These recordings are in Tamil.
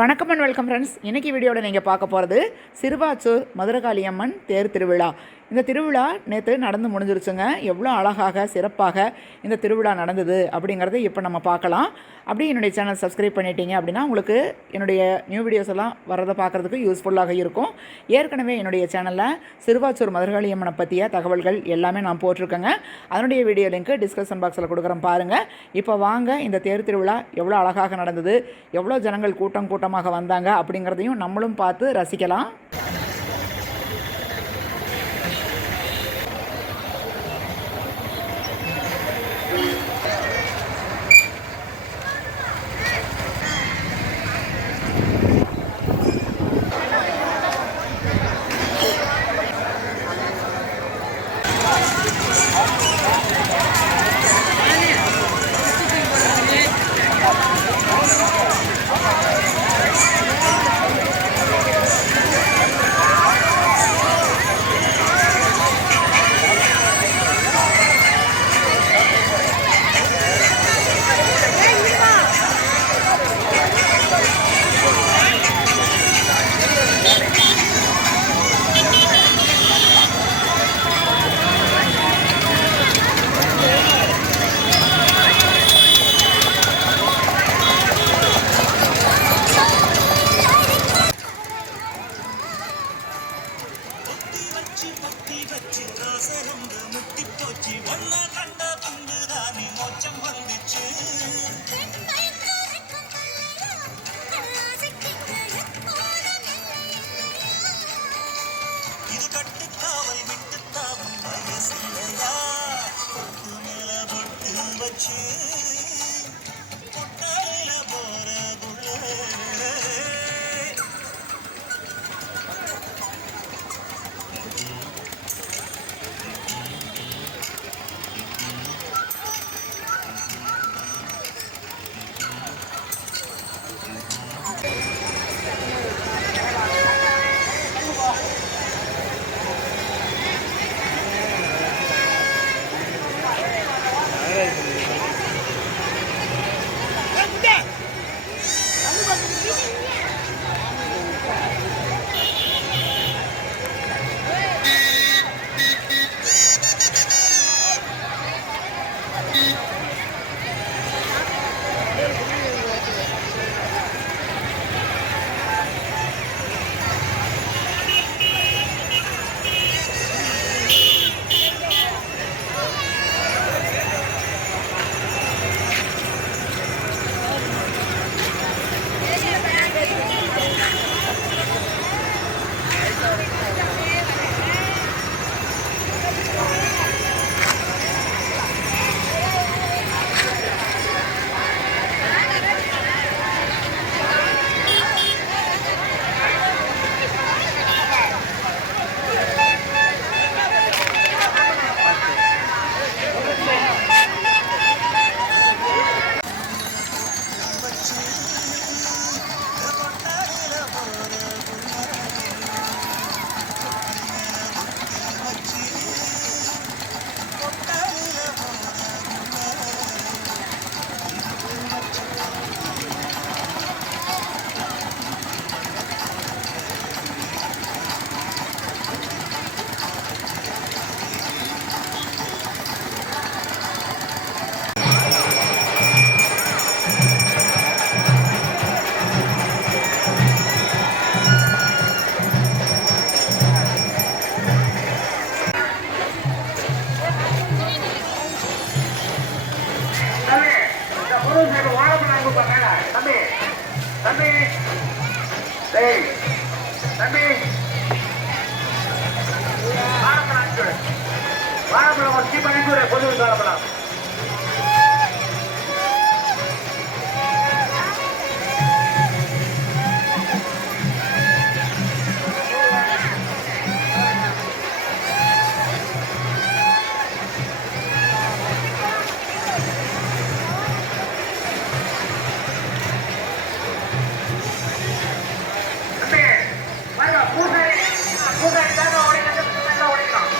வணக்கம் அண்ட் வெல்கம் ஃப்ரெண்ட்ஸ். இன்றைக்கி வீடியோவில் நீங்கள் பார்க்க போகிறது சிறுவாச்சூர் மதுரகாளியம்மன் தேர் திருவிழா. இந்த திருவிழா நேற்று நடந்து முடிஞ்சிருச்சுங்க. எவ்வளோ அழகாக சிறப்பாக இந்த திருவிழா நடந்தது அப்படிங்கிறத இப்போ நம்ம பார்க்கலாம். அப்படி என்னுடைய சேனல் சப்ஸ்கிரைப் பண்ணிட்டீங்க அப்படின்னா உங்களுக்கு என்னுடைய நியூ வீடியோஸ் எல்லாம் வரதை பார்க்குறதுக்கு யூஸ்ஃபுல்லாக இருக்கும். ஏற்கனவே என்னுடைய சேனலில் சிறுவாச்சூர் மதுரகாளியம்மனை பற்றிய தகவல்கள் எல்லாமே நான் போட்டிருக்கேங்க. அதனுடைய வீடியோ லிங்க்கு டிஸ்கிரிப்ஷன் பாக்ஸில் கொடுக்குறேன் பாருங்கள். இப்போ வாங்க இந்த தேர் திருவிழா எவ்வளோ அழகாக நடந்தது, எவ்வளோ ஜனங்கள் கூட்டமாக வந்தாங்க அப்படிங்கிறதையும் நம்மளும் பார்த்து ரசிக்கலாம். வாழைப்பழம் கீப் பண்ணி பொது வாழைப்பழம் பூசாரி தாங்க ஓடிக்கலாம்.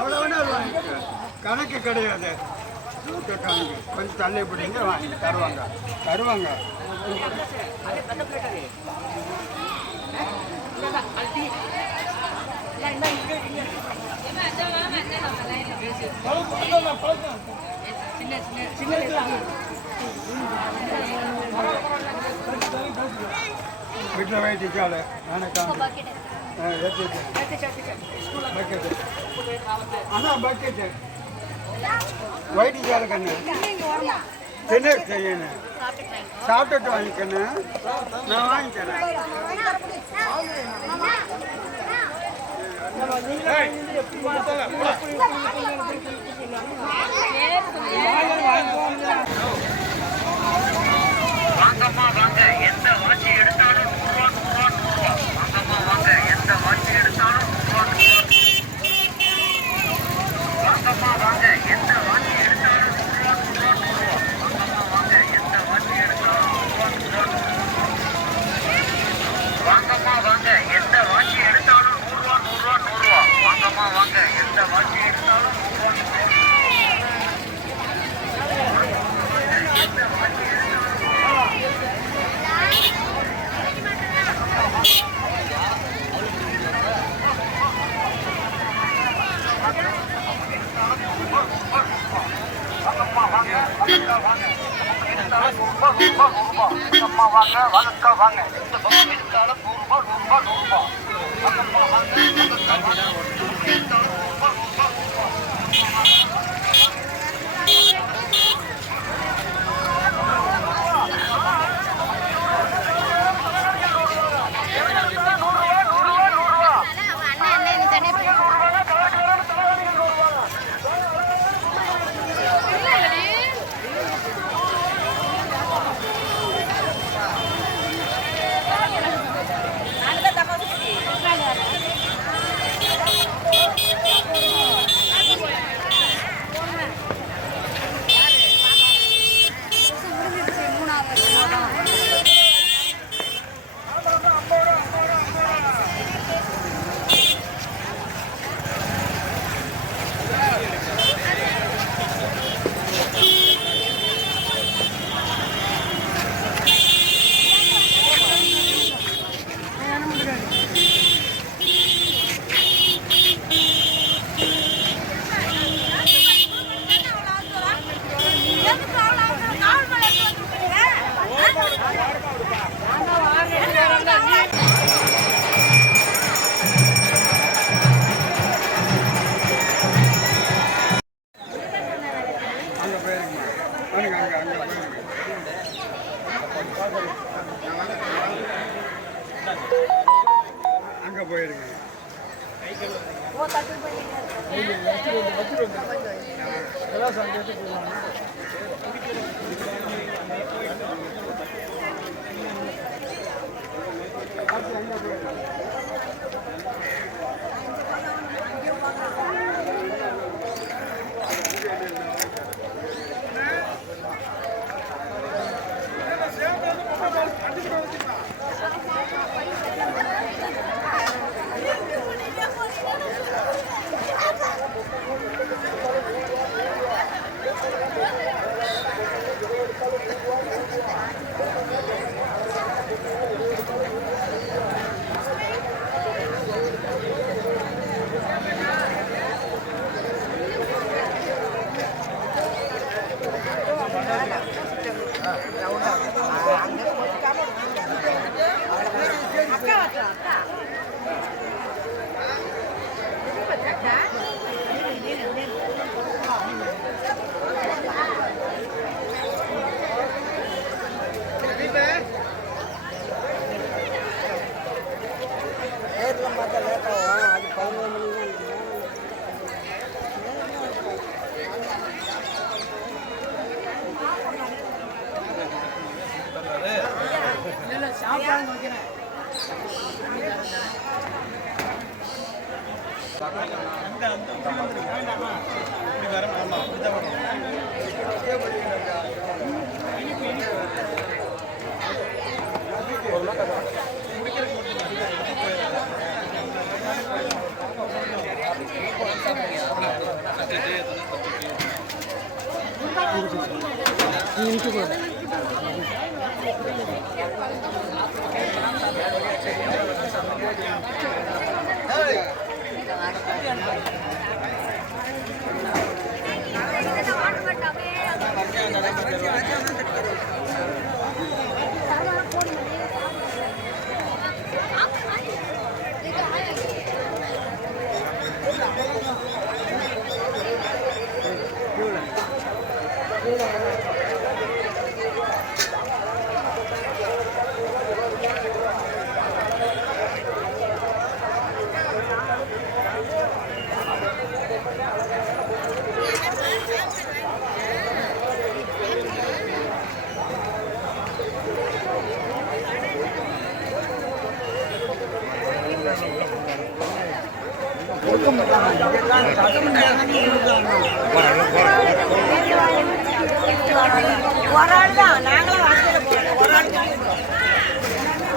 எவ்வளோ வேணாலும் வாங்கிக்க, கணக்கு கிடையாது. கொஞ்சம் தள்ளி பிடிங்க வாங்கி தருவாங்க. வீட்டில் வைட்டிக்கால அதான் பக்கெட்டு வைட்டிக்கால கண்ணு தின்னு செய்யணும். சாப்பிட்டுட்டு வாங்கிக்கணும். நான் வாங்கிக்கிறேன். வாங்கம்மா வாங்க, எந்த வாட்சி எடுத்தாலும் 100 ரூபா 100 ரூபா. வாங்கம்மா வாங்க, எந்த வாட்சி எடுத்தாலும் 100 ரூபா. வாங்கம்மா வாங்க, எந்த வாட்சி எடுத்தாலும் 100 ரூபா 100 ரூபா. வாங்கம்மா வாங்க, எந்த வாட்சி எடுத்தாலும் 100 ரூபா 100 ரூபா. வாங்கம்மா வாங்க, எந்த வாட்சி எடுத்தாலும் 100 ரூபா 100 ரூபா. வாங்கம்மா வாங்க, எந்த வாட்சி எடுத்தாலும் 100 ரூபா 100 ரூபா. அம்மா வாங்க வணக்கம் வாங்க எந்த பக்கம் எடுத்தாலும் 100 ரூபா 100 ரூபா 100 ரூபா. அம்மா வாங்க அங்கே போயிருங்க.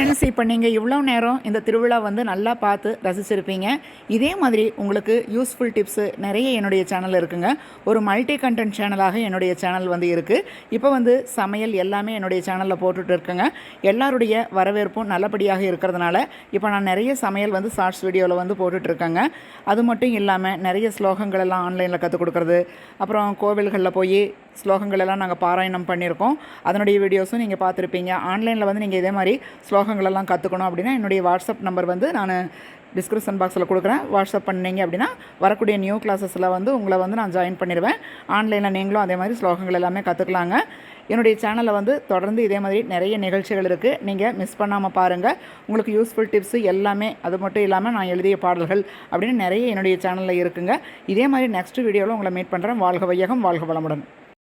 ஃப்ரெண்ட்ஸ், இப்போ நீங்கள் இவ்வளோ நேரம் இந்த திருவிழா வந்து நல்லா பார்த்து ரசிச்சிருப்பீங்க. இதே மாதிரி உங்களுக்கு யூஸ்ஃபுல் டிப்ஸு நிறைய என்னுடைய சேனல் இருக்குங்க. ஒரு மல்டி கண்டென்ட் சேனலாக என்னுடைய சேனல் வந்து இருக்குது. இப்போ வந்து சமையல் எல்லாமே என்னுடைய சேனலில் போட்டுட்டு இருக்குங்க. எல்லாருடைய வரவேற்பும் நல்லபடியாக இருக்கிறதுனால இப்போ நான் நிறைய சமையல் வந்து ஷார்ட்ஸ் வீடியோவில் வந்து போட்டுட்ருக்கேங்க. அது மட்டும் இல்லாமல் நிறைய ஸ்லோகங்கள் எல்லாம் ஆன்லைனில் கற்றுக் கொடுக்குறது, அப்புறம் கோவில்களில் போய் ஸ்லோகங்கள் எல்லாம் நாங்கள் பாராயணம் பண்ணியிருக்கோம். அதனுடைய வீடியோஸும் நீங்கள் பார்த்துருப்பீங்க. ஆன்லைனில் வந்து நீங்கள் இதே மாதிரி ஸ்லோகங்களெல்லாம் கற்றுக்கணும் அப்படின்னா என்னுடைய வாட்ஸ்அப் நம்பர் வந்து நான் டிஸ்கிரிப்ஷன் பாக்ஸில் கொடுக்குறேன். வாட்ஸ்அப் பண்ணிங்க அப்படின்னா வரக்கூடிய நியூ கிளாஸஸில் வந்து உங்களை வந்து நான் ஜாயின் பண்ணிடுவேன். ஆன்லைனில் நீங்களும் அதே மாதிரி ஸ்லோகங்கள் எல்லாமே கற்றுக்கலாங்க. என்னுடைய சேனலில் வந்து தொடர்ந்து இதே மாதிரி நிறைய நிகழ்ச்சிகள் இருக்குது. நீங்கள் மிஸ் பண்ணாமல் பாருங்கள். உங்களுக்கு யூஸ்ஃபுல் டிப்ஸு எல்லாமே, அது மட்டும் இல்லாமல் நான் எழுதிய பாடல்கள் அப்படின்னு நிறைய என்னுடைய சேனலில் இருக்குங்க. இதே மாதிரி நெக்ஸ்ட் வீடியோவில் உங்களை மீட் பண்ணுறேன். வாழ்க வையகம், வாழ்க வளமுடன்.